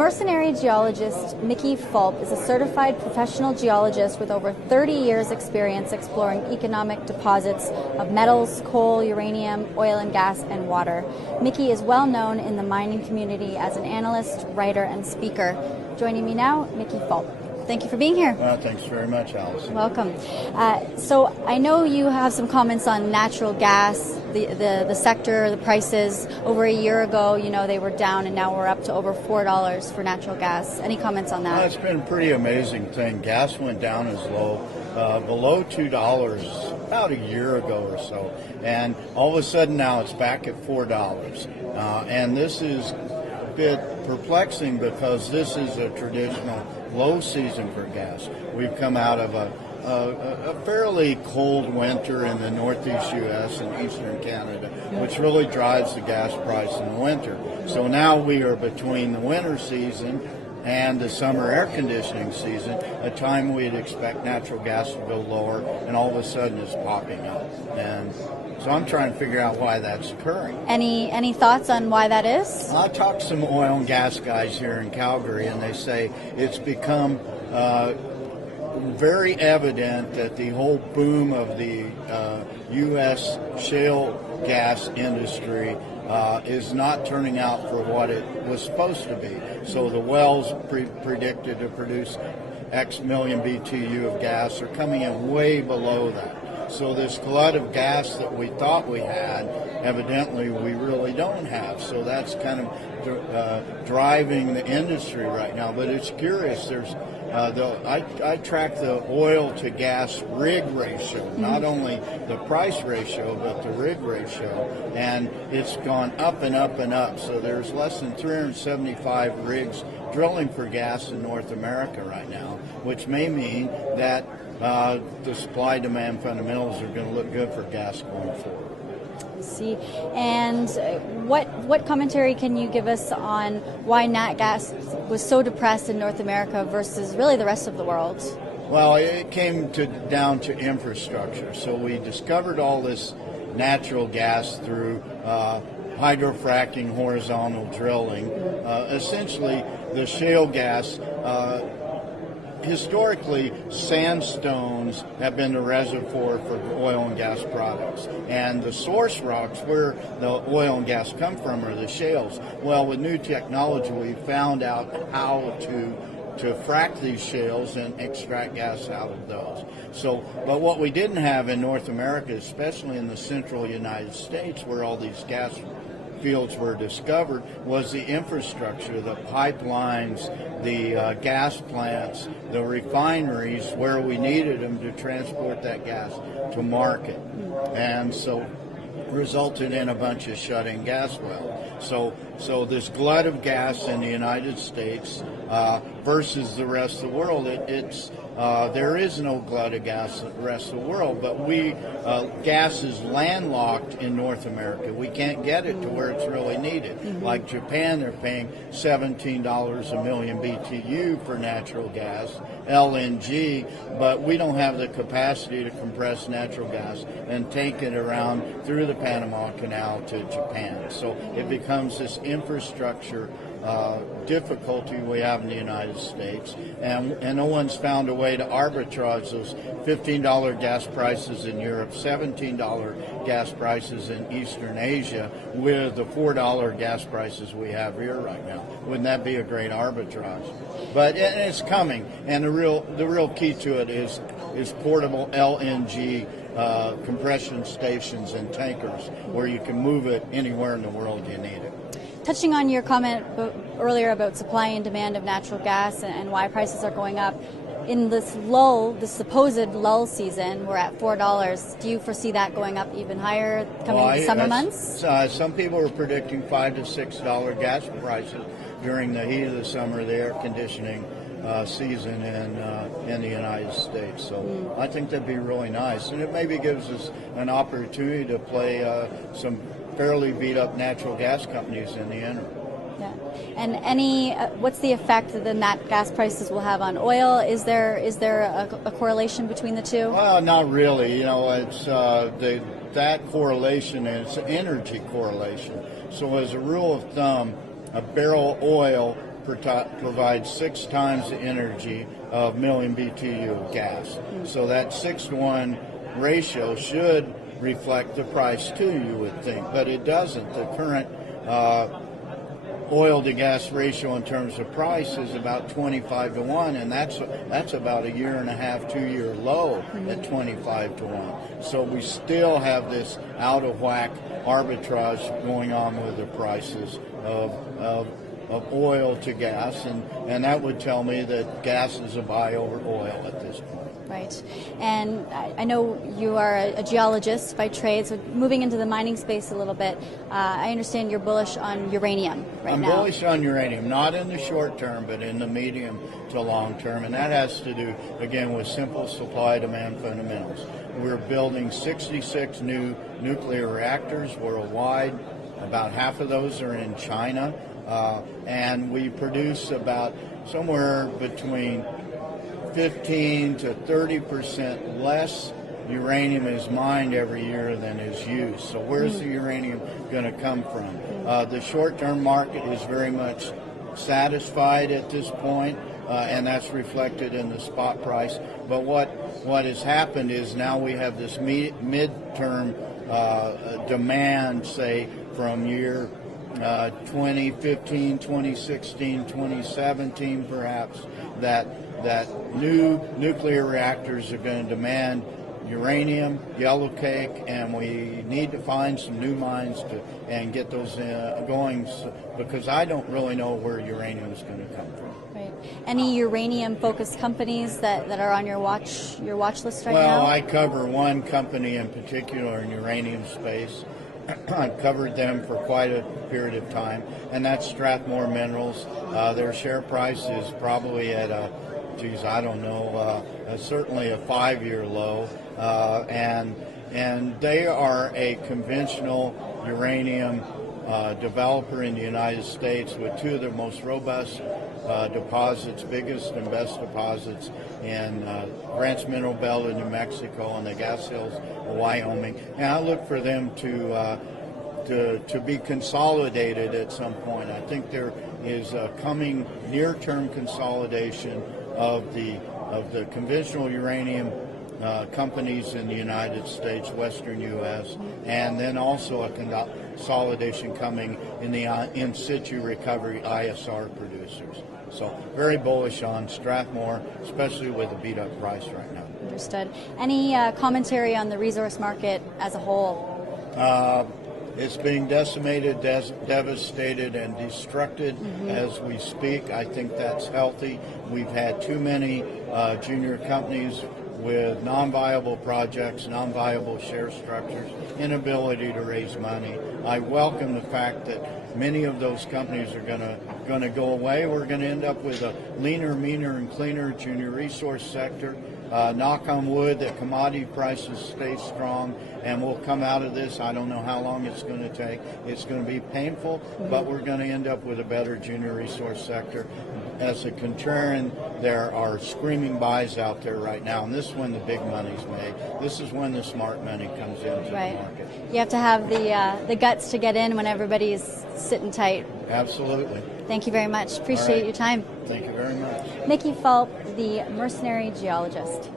mercenary geologist Mickey Fulp is a certified professional geologist with over 30 years experience exploring economic deposits of metals, coal, uranium, oil and gas, and water. Mickey is well known in the mining community as an analyst, writer, and speaker. Joining me now, Mickey Fulp. Thank you for being here. Well, thanks very much, Allison. Welcome. So I know you have some comments on natural gas, the sector, the prices. Over a year ago, they were down, and now we're up to over $4 for natural gas. Any comments on that? Well, it's been a pretty amazing thing. Gas went down as low, below $2 about a year ago or so, and all of a sudden now it's back at $4. And this is a bit perplexing because this is a traditional low season for gas. We've come out of a fairly cold winter in the northeast U.S. and eastern Canada, which really drives the gas price in the winter. So now we are between the winter season and the summer air conditioning season, a time we'd expect natural gas to go lower, and all of a sudden it's popping up. And so I'm trying to figure out why that's occurring. Any thoughts on why that is? I talked to some oil and gas guys here in Calgary, and they say it's become very evident that the whole boom of the U.S. shale gas industry is not turning out for what it was supposed to be. So the wells predicted to produce X million BTU of gas are coming in way below that. So this glut of gas that we thought we had, evidently we really don't have. So that's kind of driving the industry right now. But it's curious. There's I track the oil to gas rig ratio, not only the price ratio, but the rig ratio, and it's gone up and up and up. So there's less than 375 rigs drilling for gas in North America right now, which may mean that the supply-demand fundamentals are going to look good for gas going forward. See, and what commentary can you give us on why nat gas was so depressed in North America versus really the rest of the world? Well, it came down to infrastructure. So we discovered all this natural gas through hydrofracking, horizontal drilling. Essentially, the shale gas. Historically, sandstones have been the reservoir for oil and gas products. And the source rocks where the oil and gas come from are the shales. Well, with new technology, we found out how to frack these shales and extract gas out of those. So, but what we didn't have in North America, especially in the central United States, where all these gas fields were discovered, was the infrastructure, the pipelines, the gas plants, the refineries where we needed them to transport that gas to market. And so resulted in a bunch of shut-in gas wells. So this glut of gas in the United States versus the rest of the world, there is no glut of gas in the rest of the world, but gas is landlocked in North America. We can't get it to where it's really needed. Mm-hmm. Like Japan, they're paying $17 a million BTU for natural gas, LNG, but we don't have the capacity to compress natural gas and take it around through the Panama Canal to Japan. So it becomes this infrastructure difficulty we have in the United States, and no one's found a way to arbitrage those $15 gas prices in Europe, $17 gas prices in Eastern Asia with the $4 gas prices we have here right now. Wouldn't that be a great arbitrage? But it's coming, and the real key to it is portable LNG compression stations and tankers where you can move it anywhere in the world you need it. Touching on your comment earlier about supply and demand of natural gas and why prices are going up, in this supposed lull season, we're at $4. Do you foresee that going up even higher coming in the summer months? Some people are predicting $5 to $6 gas prices during the heat of the summer, the air conditioning season in the United States. So I think that'd be really nice, and it maybe gives us an opportunity to play some fairly beat up natural gas companies in the interim. Yeah. And what's the effect that the nat gas prices will have on oil? Is there a correlation between the two? Well, not really. It's that correlation is energy correlation. So as a rule of thumb, a barrel of oil provides 6 times the energy of million BTU of gas. So that 6-to-1 ratio should reflect the price too, you would think, but it doesn't. The current oil to gas ratio in terms of price is about 25-to-1, and that's about a year and a half, 2-year low at 25-to-1. So we still have this out of whack arbitrage going on with the prices of oil to gas, and that would tell me that gas is a buy over oil at this point. Right. And I know you are a geologist by trade, so moving into the mining space a little bit, I understand you're bullish on uranium right now. I'm bullish on uranium, not in the short term, but in the medium to long term, and that has to do, again, with simple supply-demand fundamentals. We're building 66 new nuclear reactors worldwide. About half of those are in China, and we produce about somewhere between 15 to 30% less uranium is mined every year than is used. So where's the uranium going to come from? The short-term market is very much satisfied at this point, and that's reflected in the spot price. But what has happened is now we have this midterm demand, say, from year 2015, 2016, 2017 perhaps, that new nuclear reactors are going to demand uranium, yellow cake, and we need to find some new mines and get those going, because I don't really know where uranium is going to come from. Right. Any uranium-focused companies that are on your watch list right now? Well, I cover one company in particular in uranium space. I've covered them for quite a period of time, and that's Strathmore Minerals. Their share price is probably at certainly a 5-year low, and they are a conventional uranium developer in the United States with 2 of the most robust deposits, biggest and best deposits in Grants Mineral Belt in New Mexico and the Gas Hills of Wyoming. And I look for them to be consolidated at some point. I think there is a coming near-term consolidation of the conventional uranium companies in the United States, Western U.S., and then also a consolidation coming in the in situ recovery ISR producers. So very bullish on Strathmore, especially with the beat up price right now. Understood. Any commentary on the resource market as a whole? It's being decimated, devastated, and destructed as we speak. I think that's healthy. We've had too many junior companies with non-viable projects, non-viable share structures, inability to raise money. I welcome the fact that many of those companies are going to go away. We're going to end up with a leaner, meaner, and cleaner junior resource sector. Knock on wood that commodity prices stay strong, and we'll come out of this. I don't know how long it's going to take. It's going to be painful, but we're going to end up with a better junior resource sector. As a contrarian, there are screaming buys out there right now, and this is when the big money's made. This is when the smart money comes into the market. You have to have the guts to get in when everybody's sitting tight. Absolutely. Thank you very much. Appreciate your time. Thank you very much. Mickey Fulp, the mercenary geologist.